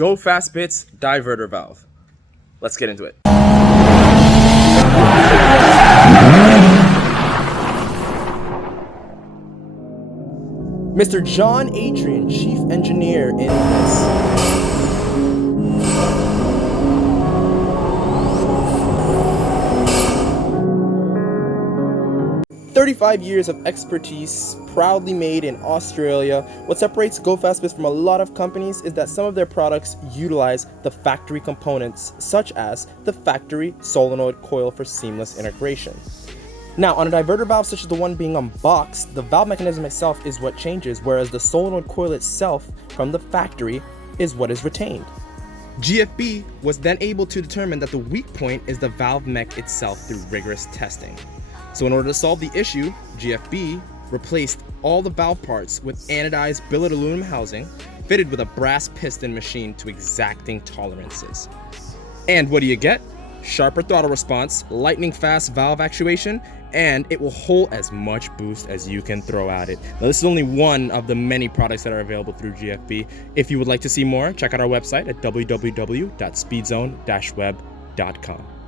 Go Fast Bits diverter valve. Let's get into it. Mr. John Adrian, Chief Engineer in this. 35 years of expertise, proudly made in Australia. What separates Go Fast Bits from a lot of companies is that some of their products utilize the factory components, such as the factory solenoid coil for seamless integration. Now, on a diverter valve such as the one being unboxed, the valve mechanism itself is what changes, whereas the solenoid coil itself from the factory is what is retained. GFB was then able to determine that the weak point is the valve mech itself through rigorous testing. So in order to solve the issue, GFB replaced all the valve parts with anodized billet aluminum housing fitted with a brass piston machine to exacting tolerances. And what do you get? Sharper throttle response, lightning fast valve actuation, and it will hold as much boost as you can throw at it. Now, this is only one of the many products that are available through GFB. If you would like to see more, check out our website at www.speedzone-web.com.